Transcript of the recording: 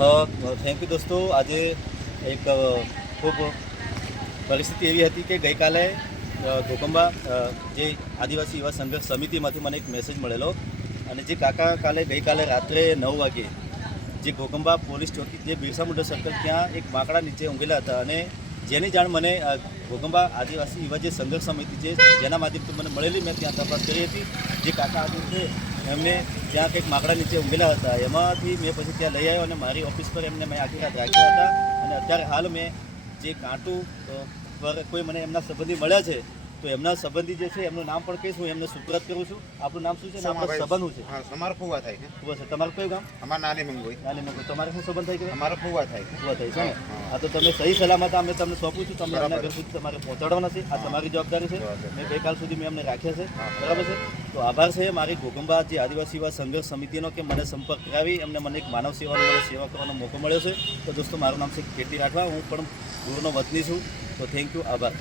Thank you દોસ્તો. આજે એક ખૂબ પરિસ્થિતિ એવી હતી કે ગઈકાલે ઘોકંબા જે આદિવાસી યુવા સંઘર્ષ સમિતિમાંથી મને એક મેસેજ મળેલો, અને જે કાકા ગઈકાલે રાત્રે 9 વાગે જે ઘોકંબા પોલીસ ચોકી જે બિરસા મુંડા સર્કલ ત્યાં એક બાંકડા નીચે ઊંઘેલા હતા, અને જેની જાણ મને ઘોકંબા આદિવાસી યુવા જે સંઘર્ષ સમિતિ છે જેના માધ્યમથી મને મળેલી, મેં ત્યાં તપાસ કરી હતી. જે કાકા આજે છે એમને ત્યાં કંઈક માકડા નીચે ઊંઘેલા હતા, એમાંથી મેં પછી ત્યાં લઈ આવ્યો અને મારી ઓફિસ પર એમને મેં આખી રાત રાખ્યા હતા. અને અત્યારે હાલ મેં જે કાંટું પર કોઈ મને એમના સંબંધી મળ્યા છે, તો એમના સંબંધી જે છે એમનું નામ પણ કહીશ, હું એમને સુપ્રત કરું છું. આપણું નામ શું છે? આપણો સંબંધ શું છે? તમારો ફુવા થાય છે. ફુવા છે. તમારું કયું ગામ? અમાર નાની મંગોઈ. નાની મંગોઈ. તમારે શું સંબંધ થાય કે? અમારો ફુવા થાય છે. ફુવા થાય છે ને? હા, તો તમે સહી સલામત અમે તમને સોંપું છું, તમને એમના ઘર સુધી તમારે પહોંચાડવાના છે. આ તમારી જવાબદારી છે. મેં ગઈકાલ સુધી મેં એમને રાખ્યા છે, બરાબર છે. તો આભાર છે મારી ઘોકંબા જે આદિવાસી યુવા સંઘર્ષ સમિતિનો કે મને સંપર્ક કરાવી એમને મને એક માનવ સેવાનો મને સેવા કરવાનો મોકો મળ્યો છે. તો દોસ્તો, મારું નામ છે કેટી રાઠવા, હું પણ ગુરુનો વતની છું. તો થેન્ક યુ, આભાર.